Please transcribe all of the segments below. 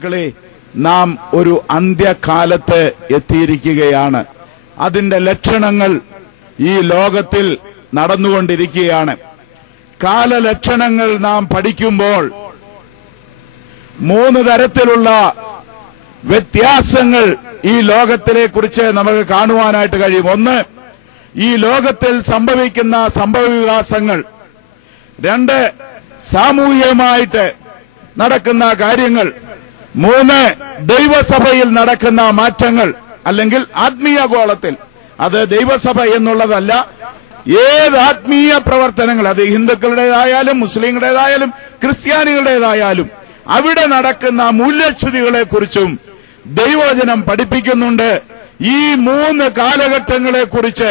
ദൈവമക്കളെ, നാം ഒരു അന്ത്യകാലത്ത് എത്തിയിരിക്കുകയാണ്. അതിന്റെ ലക്ഷണങ്ങൾ ഈ ലോകത്തിൽ നടന്നുകൊണ്ടിരിക്കുകയാണ്. കാലലക്ഷണങ്ങൾ നാം പഠിക്കുമ്പോൾ 3 തരത്തിലുള്ള വ്യത്യാസങ്ങൾ ഈ ലോകത്തിനെ കുറിച്ച് നമുക്ക് കാണുവാനായിട്ട് കഴിയും. 1, ഈ ലോകത്തിൽ സംഭവിക്കുന്ന സംഭവവികാസങ്ങൾ. 2, സാമൂഹികമായിട്ട് നടക്കുന്ന കാര്യങ്ങൾ. 3, ദൈവസഭയിൽ നടക്കുന്ന മാറ്റങ്ങൾ, അല്ലെങ്കിൽ ആത്മീയ ഗോളത്തിൽ. അത് ദൈവസഭ എന്നുള്ളതല്ല, ഏത് ആത്മീയ പ്രവർത്തനങ്ങൾ, അത് ഹിന്ദുക്കളുടേതായാലും മുസ്ലിങ്ങളുടേതായാലും ക്രിസ്ത്യാനികളുടേതായാലും അവിടെ നടക്കുന്ന മൂല്യച്യുതികളെ കുറിച്ചും ദൈവവചനം പഠിപ്പിക്കുന്നുണ്ട്. ഈ 3 കാലഘട്ടങ്ങളെ കുറിച്ച്,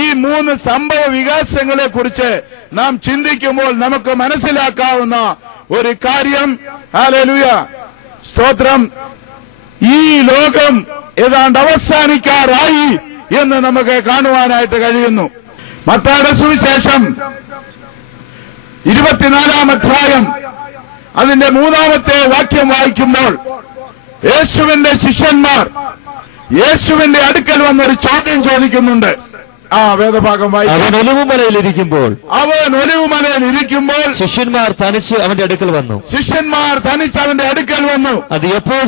ഈ 3 സംഭവ വികാസങ്ങളെ കുറിച്ച് നാം ചിന്തിക്കുമ്പോൾ നമുക്ക് മനസ്സിലാക്കാവുന്ന ഒരു കാര്യം, ഹല്ലേലൂയ, സ്തോത്രം, ഈ ലോകം ഏതാണ്ട് അവസാനിക്കാറായി എന്ന് നമുക്ക് കാണുവാനായിട്ട് കഴിയുന്നു. മത്തായിയുടെ സുവിശേഷം 24-ാം അധ്യായം അതിന്റെ 3-ാമത്തെ വാക്യം വായിക്കുമ്പോൾ യേശുവിന്റെ ശിഷ്യന്മാർ യേശുവിന്റെ അടുക്കൽ വന്നൊരു ചോദ്യം ചോദിക്കുന്നുണ്ട്. ആ വേദഭാഗം വായിക്കും. അവൻ ഒലിവുമലയിലിരിക്കുമ്പോൾ ശിഷ്യന്മാർ തനിച്ച് അവന്റെ അടുക്കൽ വന്നു. അവന്റെ അടുക്കൽ വന്നു. അത് എപ്പോൾ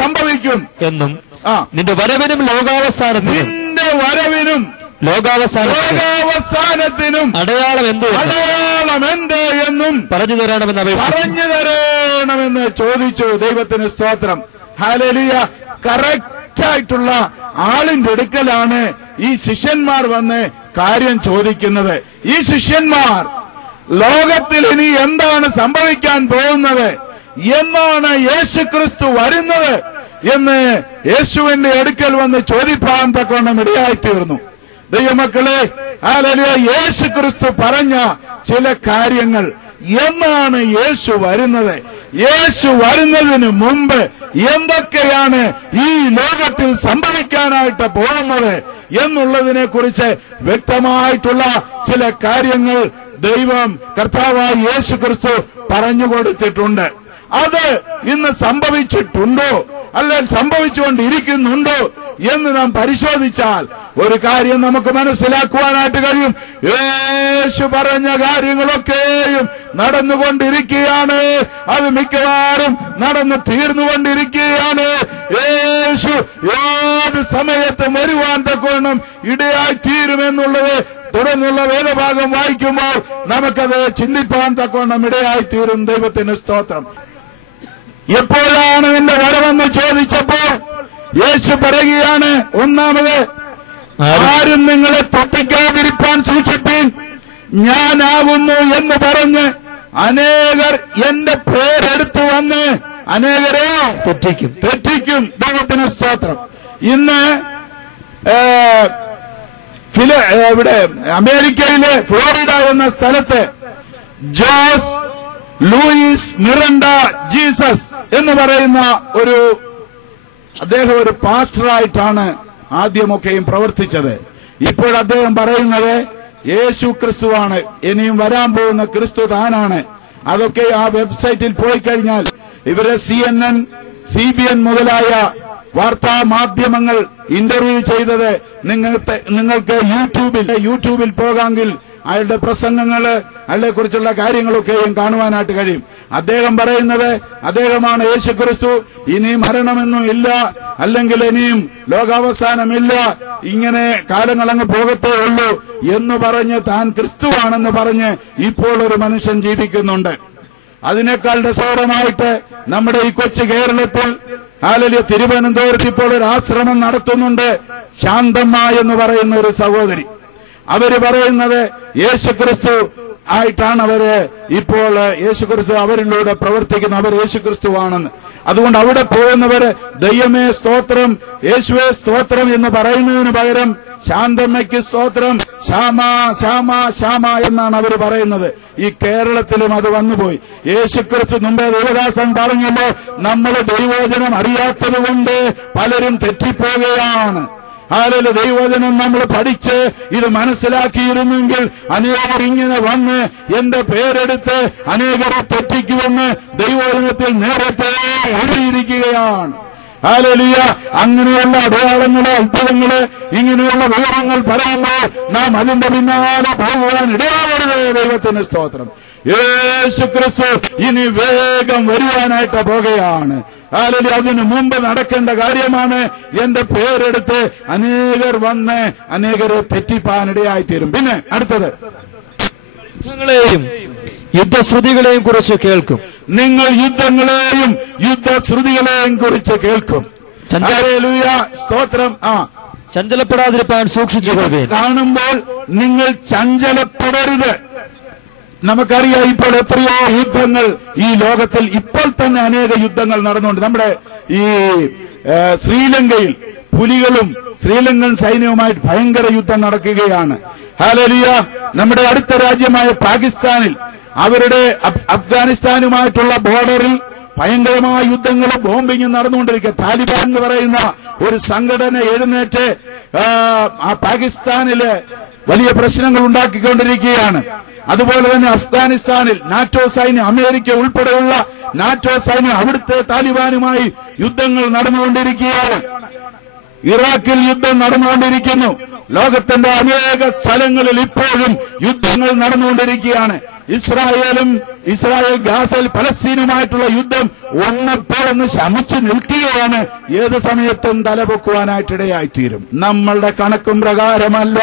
സംഭവിക്കും എന്നും നിന്റെ വരവിനും ലോകാവസാനത്തിനും അടയാളം എന്ത് എന്നും പറഞ്ഞു തരണമെന്ന് ചോദിച്ചു. ദൈവത്തിന് സ്തോത്രം, ഹല്ലേലൂയ. കറക്റ്റ് ആയിട്ടുള്ള ആളിന്റെ അടുക്കലാണ് ഈ ശിഷ്യന്മാർ വന്ന് കാര്യം ചോദിക്കുന്നത്. ഈ ശിഷ്യന്മാർ ലോകത്തിൽ ഇനി എന്താണ് സംഭവിക്കാൻ പോകുന്നത്, എന്നാണ് യേശുക്രിസ്തു വരുന്നത് എന്ന് യേശുവിന്റെ അടുക്കൽ വന്ന് ചോദിപ്പാൻ തക്കവണ്ണം ഇടയായിത്തീർന്നു. ദൈവമക്കളെ, ഹല്ലേലൂയ, യേശുക്രിസ്തു പറഞ്ഞ ചില കാര്യങ്ങൾ. എന്നാണ് യേശു വരുന്നത്, യേശു വരുന്നതിന് മുമ്പ് എന്തൊക്കെയാണ് ഈ ലോകത്തിൽ സംഭവിക്കാനായിട്ട് പോകുന്നത് എന്നുള്ളതിനെ കുറിച്ച് വ്യക്തമായിട്ടുള്ള ചില കാര്യങ്ങൾ ദൈവം കർത്താവായ യേശുക്രിസ്തു പറഞ്ഞു കൊടുത്തിട്ടുണ്ട്. അത് ഇന്ന് സംഭവിച്ചിട്ടുണ്ടോ, അല്ലെങ്കിൽ സംഭവിച്ചുകൊണ്ടിരിക്കുന്നുണ്ടോ എന്ന് നാം പരിശോധിച്ചാൽ ഒരു കാര്യം നമുക്ക് മനസ്സിലാക്കുവാനായിട്ട് കഴിയും. യേശു പറഞ്ഞ കാര്യങ്ങളൊക്കെയും നടന്നുകൊണ്ടിരിക്കുകയാണ്. അത് മിക്കവാറും നടന്നു തീർന്നുകൊണ്ടിരിക്കുകയാണ്. യേശു ഏത് സമയത്തും വരുവാൻ തക്കവണ്ണം ഇടയായി തീരുമെന്നുള്ളത് തുടർന്നുള്ള വേദഭാഗം വായിക്കുമ്പോൾ നമുക്കത് ചിന്തിപ്പാൻ തക്കവണ്ണം ഇടയായി തീരും. ദൈവത്തിന് സ്തോത്രം. എപ്പോഴാണ് നിന്റെ വരവെന്ന് ചോദിച്ചപ്പോൾ യേശു പറയുകയാണ്, ഒന്നാമത്, ആരും നിങ്ങളെ തൊട്ടിക്കാതിരിപ്പാൻ സൂക്ഷിപ്പീൻ, ഞാനാകുന്നു എന്ന് പറഞ്ഞ് അനേകർ എന്റെ പേരെടുത്തു വന്ന് അനേകരെ തെറ്റിക്കും. ദൈവത്തിന് സ്തോത്രം. ഇന്ന് ഇവിടെ അമേരിക്കയിലെ ഫ്ലോറിഡ എന്ന സ്ഥലത്ത് ജോസ് ലൂയിസ് മിറണ്ട ജീസസ് എന്ന് പറയുന്ന അദ്ദേഹം ഒരു പാസ്റ്ററായിട്ടാണ് ആദ്യമൊക്കെയും പ്രവർത്തിച്ചത്. ഇപ്പോൾ അദ്ദേഹം പറയുന്നത് യേശു ക്രിസ്തുവാണ്, ഇനിയും വരാൻ പോകുന്ന ക്രിസ്തു താനാണ്. അതൊക്കെ ആ വെബ്സൈറ്റിൽ പോയി കഴിഞ്ഞാൽ ഇവരെ CNN, CBN മുതലായ വാർത്താ മാധ്യമങ്ങൾ ഇന്റർവ്യൂ ചെയ്തത് നിങ്ങൾക്ക് യൂട്യൂബിൽ പോകാമെങ്കിൽ അയാളുടെ പ്രസംഗങ്ങള്, അയാളെ കുറിച്ചുള്ള കാര്യങ്ങളൊക്കെയും കാണുവാനായിട്ട് കഴിയും. അദ്ദേഹം പറയുന്നത് അദ്ദേഹമാണ് യേശുക്രിസ്തു, ഇനി മരണമെന്നും ഇല്ല, അല്ലെങ്കിൽ ഇനിയും ലോകാവസാനമില്ല, ഇങ്ങനെ കാലങ്ങളങ്ങ് പോകത്തേ ഉള്ളൂ എന്ന് പറഞ്ഞ് താൻ ക്രിസ്തുവാണെന്ന് പറഞ്ഞ് ഇപ്പോൾ ഒരു മനുഷ്യൻ ജീവിക്കുന്നുണ്ട്. അതിനേക്കാൾ രസകരമായിട്ട് നമ്മുടെ ഈ കൊച്ചു കേരളത്തിൽ, ഹല്ലേലൂയ, തിരുവനന്തപുരത്ത് ഇപ്പോൾ ഒരു ആശ്രമം നടത്തുന്നുണ്ട്. ശാന്തമ്മ എന്ന് പറയുന്ന ഒരു സഹോദരി. അവര് പറയുന്നത് യേശുക്രിസ്തു ആയിട്ടാണ് ഇപ്പോൾ യേശുക്രിസ്തു അവരിലൂടെ പ്രവർത്തിക്കുന്നത്, അവർ യേശുക്രിസ്തുവാണെന്ന്. അതുകൊണ്ട് അവിടെ പോകുന്നവര് ദൈവമേ സ്തോത്രം, യേശുവേ സ്തോത്രം എന്ന് പറയുന്നതിന് പകരം ശാന്തമ്മയ്ക്ക് സ്തോത്രം, ശ്യാമ ശ്യാമ ശ്യാമ എന്നാണ് അവർ പറയുന്നത്. ഈ കേരളത്തിലും അത് വന്നുപോയി. യേശുക്രിസ്തു മുമ്പേ ദേവദാസൻ പറഞ്ഞല്ലോ, നമ്മൾ ദൈവവചനം അറിയാത്തത് കൊണ്ട് പലരും തെറ്റിപ്പോവുകയാണ്. ഹാലലൂയ. ദൈവവചനം നമ്മൾ പഠിച്ച് ഇത് മനസ്സിലാക്കിയിരുന്നെങ്കിൽ അനേകർ ഇങ്ങനെ വന്ന് എന്റെ പേരെടുത്ത് അനേകരെ തെറ്റിക്കുമെന്ന് ദൈവവചനത്തിൽ നേരത്തെ എഴുതിയിരിക്കുകയാണ്. ഹല്ലേലൂയ. അങ്ങനെയുള്ള അടയാളങ്ങള്, അത്ഭുതങ്ങള്, ഇങ്ങനെയുള്ള വിവരങ്ങൾ പറയുമ്പോൾ നാം അതിന്റെ പിന്നാലെ പോകുവാൻ ഇടയാവരുത്. ദൈവത്തിന് സ്തോത്രം. യേശു ക്രിസ്തു ഇനി വേഗം വരുവാനായിട്ട് പോകുകയാണ്. ഹല്ലേലൂയ. അതിനു മുമ്പ് നടക്കേണ്ട കാര്യമാണ്. എന്റെ പേരെടുത്ത് അനേകർ വന്ന് അനേകരെ തെറ്റിപ്പാനിടയായിത്തീരും. പിന്നെ അടുത്തത്, യുദ്ധശ്രുതികളെയും കുറിച്ച് കേൾക്കും. നിങ്ങൾ യുദ്ധങ്ങളെയും യുദ്ധശ്രുതികളെയും കുറിച്ച് കേൾക്കും. ഹല്ലേലൂയ. സ്തോത്രം. ചഞ്ചലപ്പെടാതിരിക്കാൻ സൂക്ഷിച്ചുകൊള്ളുവിൻ. കാണുമ്പോൾ നിങ്ങൾ ചഞ്ചലപ്പെടരുത്. നമുക്കറിയാം, ഇപ്പോൾ എത്രയോ യുദ്ധങ്ങൾ ഈ ലോകത്തിൽ ഇപ്പോൾ തന്നെ അനേക യുദ്ധങ്ങൾ നടന്നുകൊണ്ട്. നമ്മുടെ ഈ ശ്രീലങ്കയിൽ പുലികളും ശ്രീലങ്കൻ സൈന്യവുമായിട്ട് ഭയങ്കര യുദ്ധം നടക്കുകയാണ്. ഹല്ലേലൂയ. നമ്മുടെ അടുത്ത രാജ്യമായ പാകിസ്ഥാനിൽ അവരുടെ അഫ്ഗാനിസ്ഥാനുമായിട്ടുള്ള ബോർഡറിൽ ഭയങ്കരമായ യുദ്ധങ്ങളും ബോംബിങ്ങും നടന്നുകൊണ്ടിരിക്കുക. താലിബാൻ എന്ന് പറയുന്ന ഒരു സംഘടന എഴുന്നേറ്റ് ആ പാകിസ്ഥാനില് വലിയ പ്രശ്നങ്ങൾ ഉണ്ടാക്കിക്കൊണ്ടിരിക്കുകയാണ്. അതുപോലെ തന്നെ അഫ്ഗാനിസ്ഥാനിൽ നാറ്റോ സൈന്യം, അമേരിക്ക ഉൾപ്പെടെയുള്ള നാറ്റോ സൈന്യം അവിടുത്തെ താലിബാനുമായി യുദ്ധങ്ങൾ നടന്നുകൊണ്ടിരിക്കുകയാണ്. ഇറാഖിൽ യുദ്ധം നടന്നുകൊണ്ടിരിക്കുന്നു. ലോകത്തിന്റെ അനേക സ്ഥലങ്ങളിൽ ഇപ്പോഴും യുദ്ധങ്ങൾ നടന്നുകൊണ്ടിരിക്കുകയാണ്. ഇസ്രായേൽ ഗാസയിൽ പലസ്തീനുമായിട്ടുള്ള യുദ്ധം ഒന്നപ്പോഴൊന്ന് ശമിച്ചു നിൽക്കുകയാണ്. ഏത് സമയത്തും തലപൊക്കുവാനായിട്ടിടയായിത്തീരും. നമ്മളുടെ കണക്കും പ്രകാരമല്ല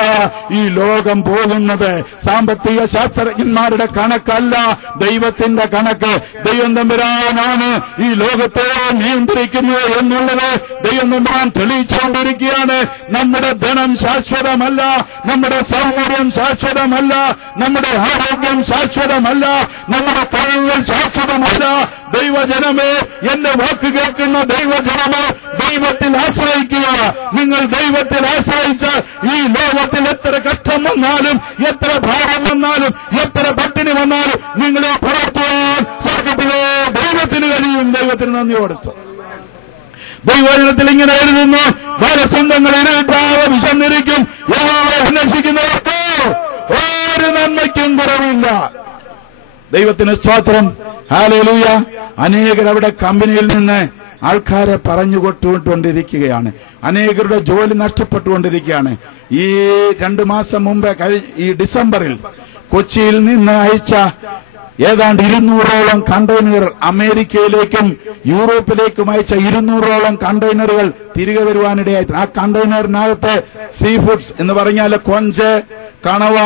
ഈ ലോകം പോകുന്നത്. സാമ്പത്തിക ശാസ്ത്രജ്ഞന്മാരുടെ കണക്കല്ല ദൈവത്തിന്റെ കണക്ക്. ദൈവം തമ്പുരാനാണ് ഈ ലോകത്തെ നിയന്ത്രിക്കുന്നത് എന്നുള്ളത് ദൈവം തമ്പുരാൻ തെളിയിച്ചുകൊണ്ടിരിക്കുകയാണ്. നമ്മുടെ ധനം ശാശ്വതമല്ല, നമ്മുടെ സൗന്ദര്യം ശാശ്വതമല്ല, നമ്മുടെ ആരോഗ്യം ശാശ്വതമല്ല, നമ്മുടെ കഴിവുകൾ ശാശ്വതമല്ല. ദൈവജനമേ, എന്റെ വാക്ക് കേൾക്കുന്ന ദൈവജനമേ, ദൈവത്തിൽ ആശ്രയിക്കുക. നിങ്ങൾ ദൈവത്തിൽ ആശ്രയിച്ചാൽ ഈ ലോകത്തിൽ എത്ര കഷ്ടം വന്നാലും, എത്ര ഭാരം വന്നാലും, എത്ര പട്ടിണി വന്നാലും നിങ്ങളെ പുറത്തുവാൻ സ്വർഗ്ഗത്തിലെ ദൈവത്തിന് കഴിയും. ദൈവത്തിന് നന്ദിയോടെ ദൈവജനത്തിൽ ഇങ്ങനെ എഴുതുന്നു, ബാലസംഘങ്ങൾ ഇരുട്ടാതെ വിശന്നിരിക്കും, യഹോവയെ അന്വേഷിക്കുന്നവർക്ക് ഒരു നന്മയ്ക്കും കുറവില്ല. ദൈവത്തിന് സ്തോത്രം. ഹല്ലേലൂയ. അനേകർ അവിടെ കമ്പനിയിൽ നിന്ന് ആൾക്കാരെ പറഞ്ഞുകൊണ്ടുകൊണ്ടിരിക്കുകയാണ്. അനേകരുടെ ജോലി നഷ്ടപ്പെട്ടുകൊണ്ടിരിക്കുകയാണ്. ഈ 2 മാസം മുമ്പ് ഈ ഡിസംബറിൽ കൊച്ചിയിൽ നിന്ന് അയച്ച ഏതാണ്ട് 200ഓളം കണ്ടെയ്നർ അമേരിക്കയിലേക്കും യൂറോപ്പിലേക്കും അയച്ച 200ഓളം കണ്ടെയ്നറുകൾ തിരികെ വരുവാനിടയായി. ആ കണ്ടെയ്നറിനകത്ത് സീ ഫുഡ്സ് എന്ന് പറഞ്ഞാൽ കൊഞ്ച്, കണവ,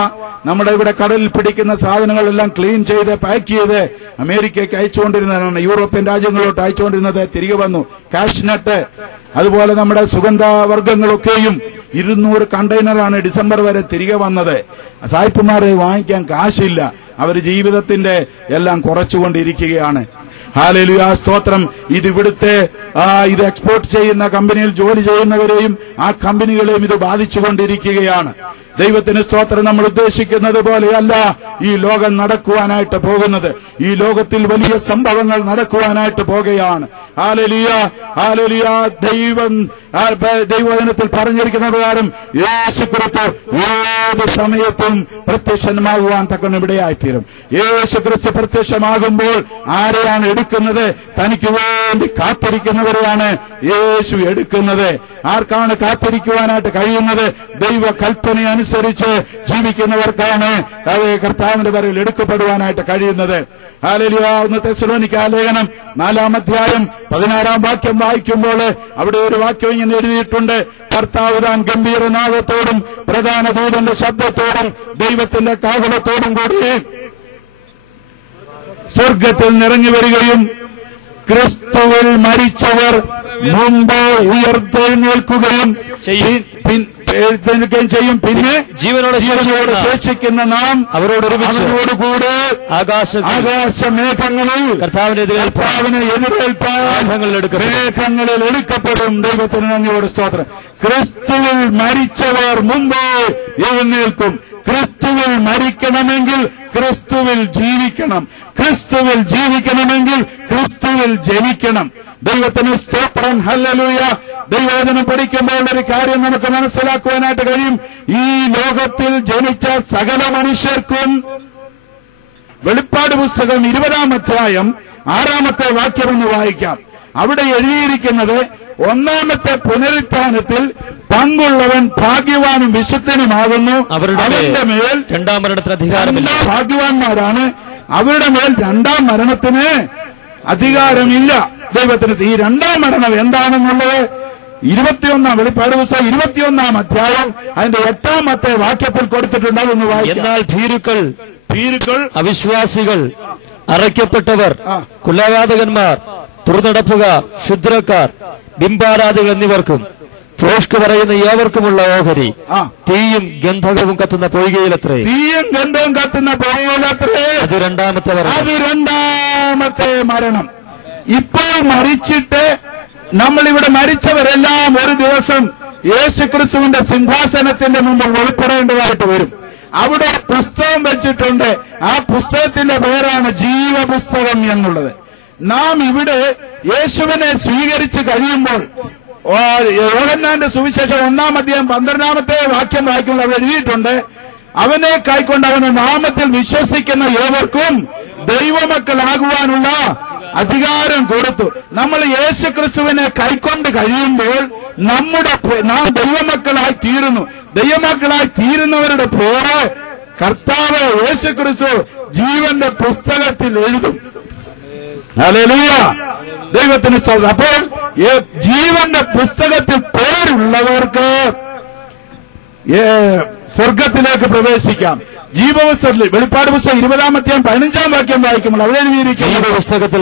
നമ്മുടെ ഇവിടെ കടലിൽ പിടിക്കുന്ന സാധനങ്ങളെല്ലാം ക്ലീൻ ചെയ്ത് പാക്ക് ചെയ്ത് അമേരിക്കയ്ക്ക് അയച്ചുകൊണ്ടിരുന്നതാണ്. യൂറോപ്യൻ രാജ്യങ്ങളിലോട്ട് അയച്ചുകൊണ്ടിരുന്നത് തിരികെ വന്നു. കാഷ്നട്ട്, അതുപോലെ നമ്മുടെ സുഗന്ധവർഗ്ഗങ്ങളൊക്കെയും 200 കണ്ടെയ്നറാണ് ഡിസംബർ വരെ തിരികെ വന്നത്. സായിപ്പുമാരെ വാങ്ങിക്കാൻ കാശില്ല. അവർ ജീവിതത്തിന്റെ എല്ലാം കുറച്ചുകൊണ്ടിരിക്കുകയാണ്. ഹല്ലേലൂയ. സ്തോത്രം. ഇതിവിടുത്തെ ഇത് എക്സ്പോർട്ട് ചെയ്യുന്ന കമ്പനിയിൽ ജോലി ചെയ്യുന്നവരെയും ആ കമ്പനികളെയും ഇത് ബാധിച്ചുകൊണ്ടിരിക്കുകയാണ്. ദൈവത്തിന് സ്തോത്രം. നമ്മൾ ഉദ്ദേശിക്കുന്നത് പോലെയല്ല ഈ ലോകം നടക്കുവാനായിട്ട് പോകുന്നത്. ഈ ലോകത്തിൽ വലിയ സംഭവങ്ങൾ നടക്കുവാനായിട്ട് പോകുകയാണ്. Hallelujah, hallelujah. ദൈവവചനത്തിൽ പറഞ്ഞിരിക്കുന്ന പ്രകാരം യേശുക്രിസ്തു ഏത് സമയത്തും പ്രത്യക്ഷമാകുവാൻ തക്കണം ഇവിടെയായിത്തീരും. യേശുക്രിസ്തു പ്രത്യക്ഷമാകുമ്പോൾ ആരെയാണ് എടുക്കുന്നത്? തനിക്ക് വേണ്ടി കാത്തിരിക്കുന്നവരെയാണ് യേശു എടുക്കുന്നത്. ആർക്കാണ് കാത്തിരിക്കുവാനായിട്ട് കഴിയുന്നത്? ദൈവ കൽപ്പന അനുസരിച്ച് ജീവിക്കുന്നവർക്കാണ് കർത്താവിന്റെ പേരിൽ എടുക്കപ്പെടുവാനായിട്ട് കഴിയുന്നത്. ഹല്ലേലൂയ. 1 തെസ്സലോനിക്ക ലേഖനം 4-ാം അധ്യായം 16-ാം വാക്യം വായിക്കുമ്പോൾ അവിടെ ഒരു വാക്യം ഇങ്ങനെ എഴുതിയിട്ടുണ്ട്. കർത്താവ് താൻ ഗംഭീരനാദത്തോടും പ്രധാന ദൂതന്റെ ശബ്ദത്തോടും ദൈവത്തിന്റെ കാഹളത്തോടും കൂടി സ്വർഗത്തിൽ നിറങ്ങി വരികയും ക്രിസ്തുവിൽ മരിച്ചവർ മുമ്പ് ഉയർത്തെഴുന്നേൽക്കുകയും ചെയ്യും. പിന്നെ ജീവനോടെ ശേഷിക്കുന്ന നാം അവരോടുകൂടെ ആകാശമേഘങ്ങളിൽ കർത്താവിനെ എതിരേൽപ്പാൻ മേഘങ്ങളിൽ എടുക്കപ്പെടും. ദൈവത്തിന് നന്ദിയോട് സ്തോത്രം. ക്രിസ്തുവിൽ മരിച്ചവർ മുമ്പ് എഴുന്നേൽക്കും. ക്രിസ്തുവിൽ മരിക്കണമെങ്കിൽ ക്രിസ്തുവിൽ ജീവിക്കണം. ക്രിസ്തുവിൽ ജീവിക്കണമെങ്കിൽ ക്രിസ്തുവിൽ ജനിക്കണം. ദൈവത്തിന് സ്തോത്രം. ഹല്ലേലൂയ. ദൈവവചനം പഠിക്കുമ്പോൾ ഒരു കാര്യം നമുക്ക് മനസ്സിലാക്കുവാനായിട്ട് കഴിയും. ഈ ലോകത്തിൽ ജനിച്ച സകല മനുഷ്യർക്കും വെളിപ്പാട് പുസ്തകം 20-ാം അധ്യായം 6-ാമത്തെ വാക്യമെന്ന് വായിക്കാം. അവിടെ എഴുതിയിരിക്കുന്നത്, ഒന്നാമത്തെ പുനരുത്ഥാനത്തിൽ പങ്കുള്ളവൻ ഭാഗ്യവാനും വിശുദ്ധനുമാകുന്നു. അവരുടെ മേൽ രണ്ടാം മരണത്തിന് അധികാരമില്ല. ഭാഗ്യവാന്മാരാണ്. അവരുടെ മേൽ രണ്ടാം മരണത്തിന് അധികാരമില്ല. ദൈവത്തിന് ഈ രണ്ടാം മരണം എന്താണെന്നുള്ളത് 21-ാം വെളിപ്പാട് പുസ്തകം 21-ാം അധ്യായം അതിന്റെ 8-ാമത്തെ വാക്യത്തിൽ കൊടുത്തിട്ടുണ്ട്. അതൊന്ന് വായിക്കാം. എന്നാൽ ഭീരുക്കൾ, അവിശ്വാസികൾ, അറയ്ക്കപ്പെട്ടവർ, കുലപാതകന്മാർ, തുറന്നടപ്പുകാർ, ക്ഷുദ്രക്കാർ, ബിംബാരാധികൾ എന്നിവർക്കും ഫ്രോഷ്ക്ക് പറയുന്ന ഏവർക്കുമുള്ള ഓഹരി തീയും ഗന്ധകവും കത്തുന്ന പൊയ്കയിലത്രേ. തീയും ഗന്ധവും കത്തുന്ന പൊയ്കയിലത്രേ. അത് രണ്ടാമത്തെ മരണം. ഇപ്പോൾ മരിച്ചിട്ട് നമ്മളിവിടെ മരിച്ചവരെല്ലാം ഒരു ദിവസം യേശുക്രിസ്തുവിന്റെ സിംഹാസനത്തിന്റെ മുമ്പിൽ വെളിപ്പെടേണ്ടതായിട്ട് വരും. അവിടെ പുസ്തകം വെച്ചിട്ടുണ്ട്. ആ പുസ്തകത്തിന്റെ പേരാണ് ജീവപുസ്തകം എന്നുള്ളത്. നാം ഇവിടെ യേശുവിനെ സ്വീകരിച്ച് കഴിയുമ്പോൾ യോഹന്നാന്റെ സുവിശേഷം 1-ാം അധ്യായം 12-ാമത്തെ വാക്യം വായിക്കുമ്പോൾ അവിടെ എഴുതിയിട്ടുണ്ട്, അവനെ കൈക്കൊണ്ട് അവന്റെ നാമത്തിൽ വിശ്വസിക്കുന്ന ഏവർക്കും ദൈവമക്കളാകുവാനുള്ള അധികാരം കൊടുത്തു. നമ്മൾ യേശുക്രിസ്തുവിനെ കൈക്കൊണ്ട് കഴിയുമ്പോൾ നാം ദൈവമക്കളായി തീരുന്നു. ദൈവമക്കളായി തീരുന്നവരുടെ പേര് കർത്താവ് യേശുക്രിസ്തു ജീവന്റെ പുസ്തകത്തിൽ എഴുതും. ഹല്ലേലൂയ, ദൈവത്തിന് സ്തോത്രം. അപ്പോൾ ജീവന്റെ പുസ്തകത്തിൽ പേരുള്ളവർക്ക് സ്വർഗത്തിലേക്ക് പ്രവേശിക്കാം. ജീവപുസ്തകത്തിൽ വെളിപ്പാട് പുസ്തകം 20-ാം അധ്യായം 15-ാം വാക്യം വായിക്കുമ്പോൾ അവിടെ എഴുതിയിരിക്കുന്നു, ജീവപുസ്തകത്തിൽ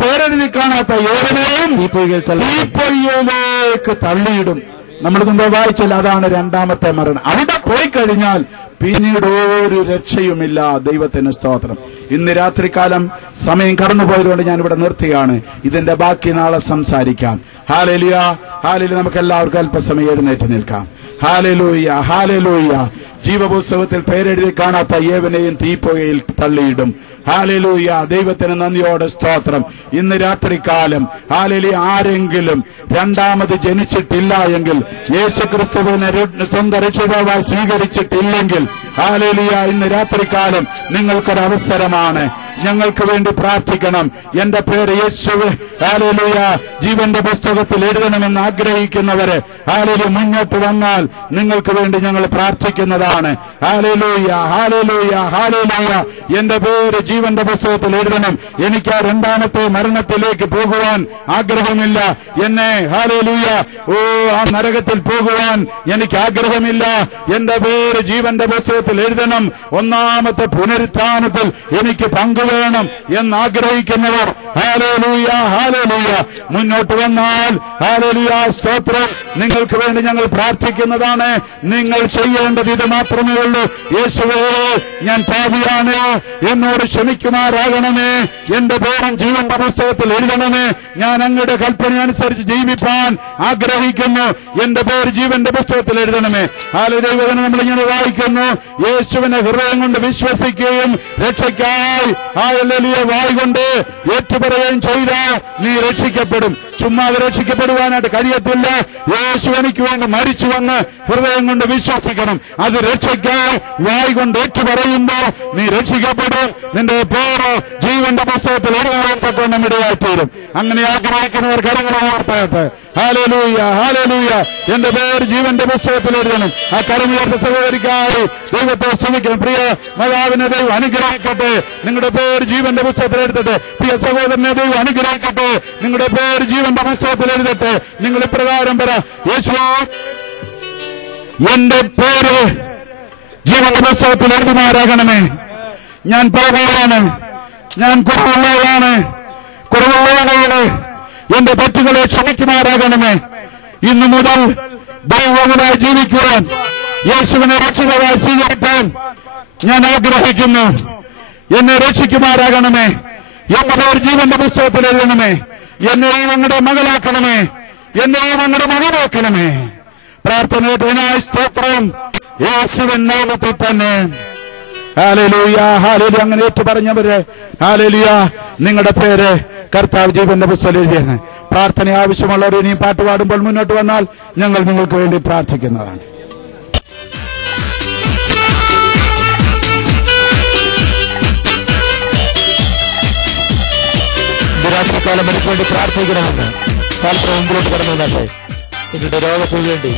പേരെഴുതി കാണാത്ത ഏവനെയും തീപ്പൊയ്യയിലേക്ക് തള്ളിയിടും. നമ്മൾ മുമ്പ് വായിച്ചില്ല, അതാണ് രണ്ടാമത്തെ മരണം. അവിടെ പോയി കഴിഞ്ഞാൽ പിന്നീട് ഒരു രക്ഷയുമില്ല. ദൈവത്തിന് സ്തോത്രം. ഇന്ന് രാത്രികാലം സമയം കടന്നുപോയതുകൊണ്ട് ഞാൻ ഇവിടെ നിർത്തുകയാണ്. ഇതിന്റെ ബാക്കി നാളെ സംസാരിക്കാം. Hallelujah, hallelujah. നമുക്ക് എല്ലാവർക്കും അല്പസമയം എഴുന്നേറ്റ് നിൽക്കാം. Hallelujah, hallelujah. ജീവപുസ്തകത്തിൽ പേരെഴുതി കാണാത്ത ഏവനെയും തീപ്പൊയ്കയിൽ തള്ളിയിടും. ഹല്ലേലൂയ, ദൈവത്തിന് നന്ദിയോടെ സ്തോത്രം. ഇന്ന് രാത്രികാലം ഹല്ലേലൂയ, ആരെങ്കിലും രണ്ടാമത് ജനിച്ചിട്ടില്ല എങ്കിൽ, യേശുക്രിസ്തുവിനെ സ്വന്തം രക്ഷിതാവായി സ്വീകരിച്ചിട്ടില്ലെങ്കിൽ, ഹല്ലേലൂയ, ഇന്ന് രാത്രികാലം നിങ്ങൾക്കൊരു അവസരമാണ്. ഞങ്ങൾക്ക് വേണ്ടി പ്രാർത്ഥിക്കണം. എന്റെ പേര് യേശുവേ ഹല്ലേലൂയ ജീവന്റെ പുസ്തകത്തിൽ എഴുതണമെന്ന് ആഗ്രഹിക്കുന്നവരെ ഹല്ലേലൂയ മുന്നോട്ട് വന്നാൽ നിങ്ങൾക്ക് വേണ്ടി ഞങ്ങൾ പ്രാർത്ഥിക്കുന്നതാണ്. ഹല്ലേലൂയ, ഹല്ലേലൂയ, ഹല്ലേലൂയ. എന്റെ പേര് ജീവന്റെ പുസ്തകത്തിൽ എഴുതണം. എനിക്ക് ആ രണ്ടാമത്തെ മരണത്തിലേക്ക് പോകുവാൻ ആഗ്രഹമില്ല. എന്നെ ഹല്ലേലൂയ ആ നരകത്തിൽ പോകുവാൻ എനിക്ക് ആഗ്രഹമില്ല. എന്റെ പേര് ജീവന്റെ പുസ്തകത്തിൽ എഴുതണം. ഒന്നാമത്തെ പുനരുത്ഥാനത്തിൽ എനിക്ക് പങ്കുവേണം എന്നാഗ്രഹിക്കുന്നവർ ഹല്ലേലൂയ, ഹല്ലേലൂയ മുന്നോട്ട് വന്നാൽ ഹല്ലേലൂയ സ്തോത്രം. നിങ്ങൾക്ക് വേണ്ടി ഞങ്ങൾ പ്രാർത്ഥിക്കുന്നതാണ്. നിങ്ങൾ ചെയ്യേണ്ടത് ഇത് മാത്രമേ ഉള്ളൂ. യേശുവേ, ഞാൻ പാപിയാണ്, എന്നോട് ക്ഷമിക്കുമാറാകണമേ. എന്റെ പേരും ജീവന്റെ പുസ്തകത്തിൽ എഴുതണമേ. ഞാൻ അങ്ങയുടെ കൽപ്പന അനുസരിച്ച് ജീവിപ്പാൻ ആഗ്രഹിക്കുന്നു. എന്റെ പേര് ജീവന്റെ പുസ്തകത്തിൽ എഴുതണമേ. ഹല്ലേലൂയ. നമ്മളിങ്ങനെ വായിക്കുന്നു, യേശുവിനെ ഹൃദയം കൊണ്ട് വിശ്വസിക്കുകയും രക്ഷയ്ക്കായി ഹല്ലേലൂയ വായ് കൊണ്ട് ഏറ്റുപറയുകയും ചെയ്താൽ നീ രക്ഷിക്കപ്പെടും. ചുമ്മാതെ രക്ഷിക്കപ്പെടുവാനായിട്ട് കഴിയത്തില്ല. യേശു എനിക്ക് വേണ്ടി മരിച്ചു വന്ന് ഹൃദയം കൊണ്ട് വിശ്വസിക്കണം. അത് രക്ഷയ്ക്കായി വായ് കൊണ്ട് ഏറ്റുപറയുമ്പോൾ നീ രക്ഷിക്കപ്പെടും. നിന്റെ പേര് ജീവന്റെ പുസ്തകത്തിൽ എഴുതാൻ തക്കവണ്ണം ഇടയായിത്തീരും. അങ്ങനെ ആഗ്രഹിക്കുന്നവർ കരങ്ങളെ ഓർത്താട്ടെ. Hallelujah, hallelujah. എന്റെ പേര് ജീവന്റെ പുസ്തകത്തിൽ എഴുതണം. ആ കരമുയർത്ത സഹോദരിക്കായി ദൈവത്തെ സ്തുതിക്കണം. പ്രിയ മാതാവിനെ ദൈവം അനുഗ്രഹിക്കട്ടെ. നിങ്ങളുടെ പേര് ജീവന്റെ പുസ്തകത്തിൽ എഴുതട്ടെ. പ്രിയ സഹോദരനെ ദൈവം അനുഗ്രഹിക്കട്ടെ. നിങ്ങളുടെ പേര് ജീവന്റെ പുസ്തകത്തിൽ എഴുതട്ടെ. നിങ്ങൾ ഇപ്രകാരം പറ, യേശുവേ, എന്റെ പേര് ജീവന്റെ പുസ്തകത്തിൽ എഴുതുമാറാകണമേ. ഞാൻ പാപിയാണ്, ഞാൻ കുറവുള്ളവരാണ്. എന്റെ തെറ്റുകളെ ക്ഷമിക്കുമാറാകണമേ. ഇന്നു മുതൽ ദൈവമായി ജീവിക്കുവാൻ, യേശുവിനെ രക്ഷിതാവായി സ്വീകരിക്കാൻ ഞാൻ ആഗ്രഹിക്കുന്നു. എന്നെ രക്ഷിക്കുമാറാകണമേ. എന്റെ പേര് ജീവന്റെ പുസ്തകത്തിൽ എഴുതണമേ. എന്നെയും അങ്ങയുടെ മകളാക്കണമേ. എന്നെയും അങ്ങയുടെ മകനാക്കണമേ. പ്രാർത്ഥനയായി സ്തോത്രം യേശുവിൻ നാമത്തിൽ തന്നെ. Hallelujah, hallelujah. അങ്ങനെ ഏറ്റു പറഞ്ഞവര് ഹല്ലേലൂയ, നിങ്ങളുടെ പേര് കർത്താവ് ജീവന്റെ പുസ്തകത്തിൽ എഴുതിയാണ്. പ്രാർത്ഥന ആവശ്യമുള്ളവർ ഇനിയും പാട്ട് പാടുമ്പോൾ മുന്നോട്ട് വന്നാൽ ഞങ്ങൾ നിങ്ങൾക്ക് വേണ്ടി പ്രാർത്ഥിക്കുന്നതാണ്. രാത്രികാലം എനിക്ക് വേണ്ടി പ്രാർത്ഥിക്കണമെന്ന് താല്പര്യം മുമ്പിലോട്ട് കടന്നു വന്നാട്ടെ. നിങ്ങളുടെ രോഗത്തിന് വേണ്ടി,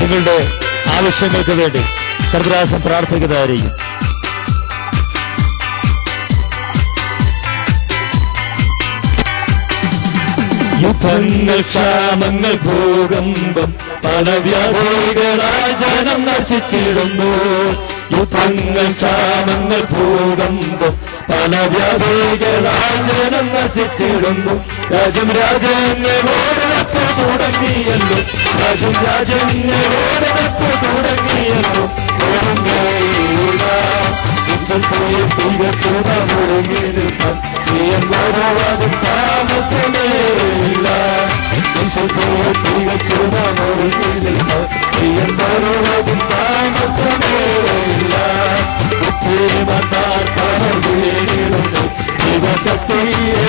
നിങ്ങളുടെ ആവശ്യങ്ങൾക്ക് വേണ്ടി കർത്തൃദാസൻ പ്രാർത്ഥിക്കുന്നതായിരിക്കും. യുദ്ധങ്ങൾ, ക്ഷാമങ്ങൾ, ഭൂകമ്പം, പല വ്യാധികളാൽ ജനം നശിച്ചിടുന്നു. യുദ്ധങ്ങൾ, ക്ഷാമങ്ങൾ, ഭൂകമ്പം, പല വ്യാധികളാൽ ജനം നശിച്ചിടുന്നു. രാജ്യങ്ങളോടൊപ്പം തുടങ്ങിയല്ലോ, രാജ്യങ്ങളോടൊപ്പം തുടങ്ങിയല്ലോ. താമസമേയില്ല, താമസമേയില്ല. ശക്തിയെ ശക്തിയെ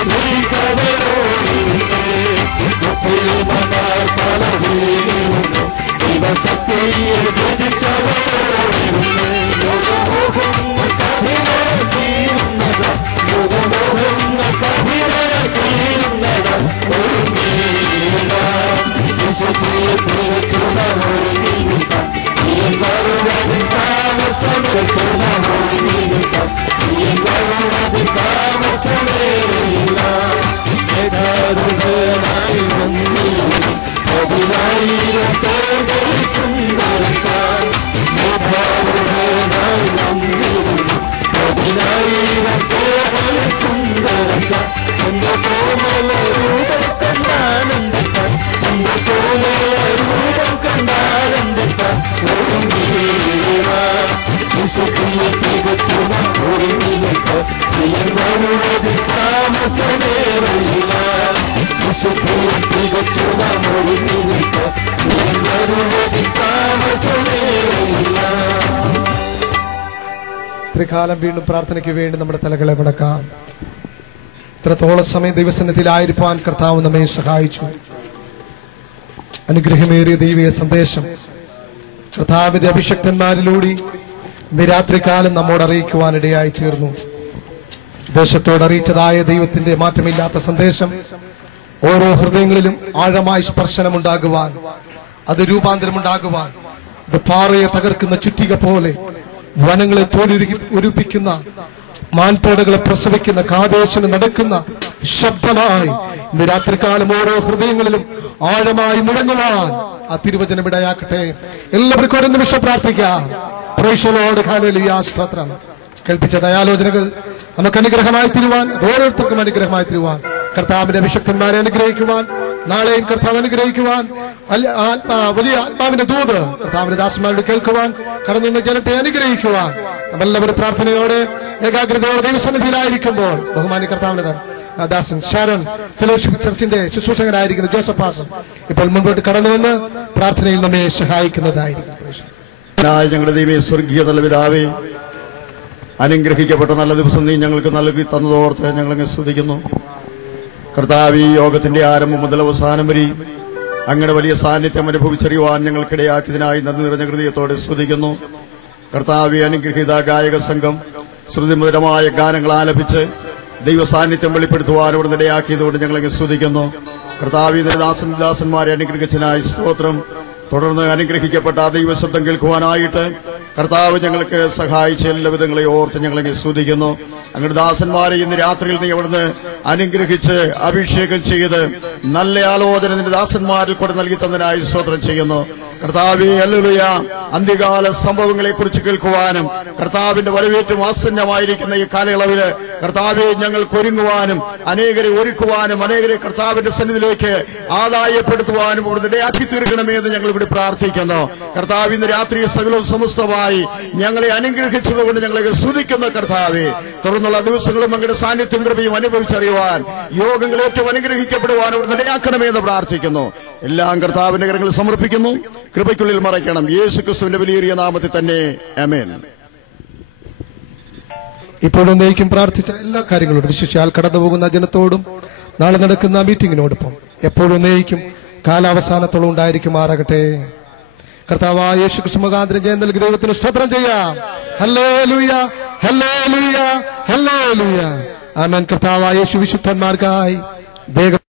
ത്രികാലം വീണ്ടും പ്രാർത്ഥനയ്ക്ക് വേണ്ടി നമ്മുടെ തലകളെ മടക്കാം. ഇത്രത്തോളം സമയം ദൈവസന്നിധിയിലായിരിക്കാൻ കർത്താവ് നമ്മെ സഹായിച്ചു. അനുഗ്രഹമേറിയ ദൈവീയ സന്ദേശം കർത്താവിന്റെ അഭിഷക്തന്മാരിലൂടെ ഇന്ന് രാത്രികാലം നമ്മോട് അറിയിക്കുവാനിടയായി തീർന്നു. ദേശത്തോട് അറിയിച്ചതായ ദൈവത്തിന്റെ മാറ്റമില്ലാത്ത സന്ദേശം ഓരോ ഹൃദയങ്ങളിലും ആഴമായ സ്പർശനമുണ്ടാകുവാൻ, അത് രൂപാന്തരമുണ്ടാകുവാൻ, അത് പാറയെ തകർക്കുന്ന ചുറ്റിക പോലെ, വനങ്ങളെ തോലുരുപ്പിക്കുന്ന, മാൻപേടകളെ പ്രസവിക്കുന്ന, കാദേശന് നടക്കുന്ന ശബ്ദമായി ഇന്ന് രാത്രികാലം ഓരോ ഹൃദയങ്ങളിലും ആഴമായി മുഴങ്ങുവാൻ ആ തിരുവചനം ഇടയാക്കട്ടെ. എല്ലാവർക്കും ഒരു നിമിഷം പ്രാർത്ഥിക്കാം. പ്രൈസ് ദി ലോർഡ്, ഹല്ലേലൂയ, സ്തോത്രം. കേൾപ്പിച്ച ദയാലോചനകൾ നമുക്ക് അനുഗ്രഹമായി തീരുവാൻ, അത് ഓരോരുത്തർക്കും അനുഗ്രഹമായി തീരുവാൻ, കർത്താവിന്റെ അഭിഷക്തന്മാരെ അനുഗ്രഹിക്കുവാൻ, നാളെയും കർത്താവ് അനുഗ്രഹിക്കുവാൻ, വലിയ ആത്മാവിന്റെ ദൂത് കർത്താവിന്റെ ദാസന്മാരോട് കേൾക്കുവാൻ, കടന്നുവന്ന ജനത്തെ അനുഗ്രഹിക്കുവാൻ നമ്മളെല്ലാവരും പ്രാർത്ഥനയോടെ ഏകാഗ്രതയോടെ ദൈവസന്നിധിയിലായിരിക്കുമ്പോൾ ബഹുമാനി കർത്താവിന്റെ ദാസൻ ഷാരോൺ ഫെലോഷിപ്പ് ചർച്ചിന്റെ ശുശ്രൂഷകനായിരിക്കുന്ന ജോസഫ് പാസം ഇപ്പോൾ മുൻപോട്ട് കടന്നുവന്ന് പ്രാർത്ഥനയിൽ നമ്മെ സഹായിക്കുന്നതായിരിക്കും. ഞങ്ങളുടെ ദൈവമേ, സ്വർഗീയ നല്ല പിതാവേ, അനുഗ്രഹിക്കപ്പെട്ട നല്ല ദിവസം നീ ഞങ്ങൾക്ക് നൽകി തന്നതോർത്ത് ഞങ്ങളങ്ങ് സ്തുതിക്കുന്നു. കർത്താവ്, ഈ യോഗത്തിന്റെ ആരംഭം മുതൽ അവസാനം വരെ അങ്ങയുടെ വലിയ സാന്നിധ്യം അനുഭവിച്ചറിയുവാൻ ഞങ്ങൾക്കിടയാക്കിയതിനായി നന്ദി നിറഞ്ഞ ഹൃദയത്തോടെ സ്തുതിക്കുന്നു. കർത്താവ്, അനുഗ്രഹീത ഗായക സംഘം ശ്രുതിമധുരമായ ഗാനങ്ങൾ ആലപിച്ച് ദൈവ സാന്നിധ്യം വെളിപ്പെടുത്തുവാൻ ഇവിടെ ഇടയാക്കിയതുകൊണ്ട് ഞങ്ങളങ്ങ് സ്തുതിക്കുന്നു. കർത്താവ്, ദാസന്മാരെ അനുഗ്രഹിച്ചതിനായി സ്തോത്രം. തുടർന്ന് അനുഗ്രഹിക്കപ്പെട്ട ദൈവശബ്ദം കേൾക്കുവാനായിട്ട് കർത്താവ് ഞങ്ങൾക്ക് സഹായിച്ച എല്ലാ വിധങ്ങളെ ഓർത്ത് ഞങ്ങളെ സ്തുതിക്കുന്നു. അങ്ങയുടെ ദാസന്മാരെ ഇന്ന് രാത്രിയിൽ നീ അവിടുന്ന് അനുഗ്രഹിച്ച് അഭിഷേകം ചെയ്ത് നല്ല ആലോചന നിന്റെ ദാസന്മാരിൽ കൂടെ നൽകി തന്നതിനായി സ്തോത്രം ചെയ്യുന്നു. കർത്താവേ, ഹല്ലേലൂയ, അന്ത്യകാല സംഭവങ്ങളെ കുറിച്ച് കേൾക്കുവാനും കർത്താവിന്റെ വരവേറ്റും ആസന്നമായിരിക്കുന്ന ഈ കാലയളവില് കർത്താവെ ഞങ്ങൾക്ക് ഒരുങ്ങുവാനും അനേകരെ ഒരുക്കുവാനും അനേകരെ കർത്താവിന്റെ സന്നിധിയിലേക്ക് ആദായപ്പെടുത്തുവാനും അവിടുന്ന് ഇടയാക്കി തീർക്കണമേ എന്ന് ഞങ്ങൾ ഇവിടെ പ്രാർത്ഥിക്കുന്നു. കർത്താവ്, ഇന്ന് രാത്രി സകലവും സമസ്തമായി ഞങ്ങളെ അനുഗ്രഹിച്ചതുകൊണ്ട് ഞങ്ങളെ സ്തുതിക്കുന്ന കർത്താവെ, തുടർന്നുള്ള ദിവസങ്ങളും അങ്ങയുടെ സാന്നിധ്യം കൃപയും അനുഭവിച്ചറിയുവാൻ യോഗങ്ങൾ ഏറ്റവും അനുഗ്രഹിക്കപ്പെടുവാൻ അവിടുന്ന് ഇടയാക്കണമേ എന്ന് പ്രാർത്ഥിക്കുന്നു. എല്ലാം കർത്താവിന്റെ കരങ്ങളിൽ സമർപ്പിക്കുന്നു. കൃപയ്ക്കുള്ളിൽ മറയ്ക്കണം. യേശു ക്രിസ്തുവിന്റെ വലിയ നാമത്തിൽ തന്നെ, ആമേൻ. ഇപ്പോഴും നയിക്കും പ്രാർത്ഥിച്ച എല്ലാ കാര്യങ്ങളോടും, വിശേഷിച്ചാൽ കടന്നുപോകുന്ന ജനത്തോടും നാളെ നടക്കുന്ന മീറ്റിംഗിനോടൊപ്പം എപ്പോഴും നയിക്കും കാലാവസാനത്തോളം ഉണ്ടായിരിക്കുമാറാകട്ടെ. കർത്താവായ യേശു ക്രിസ്തു മുഖാന്തരം ജയം നൽകി ദൈവത്തിന് സ്തോത്രം ചെയ്യാം. ഹല്ലേലൂയ, ഹല്ലേലൂയ, ഹല്ലേലൂയ. ആമേൻ. കർത്താവായ യേശു വിശുദ്ധന്മാർക്കായി വേഗം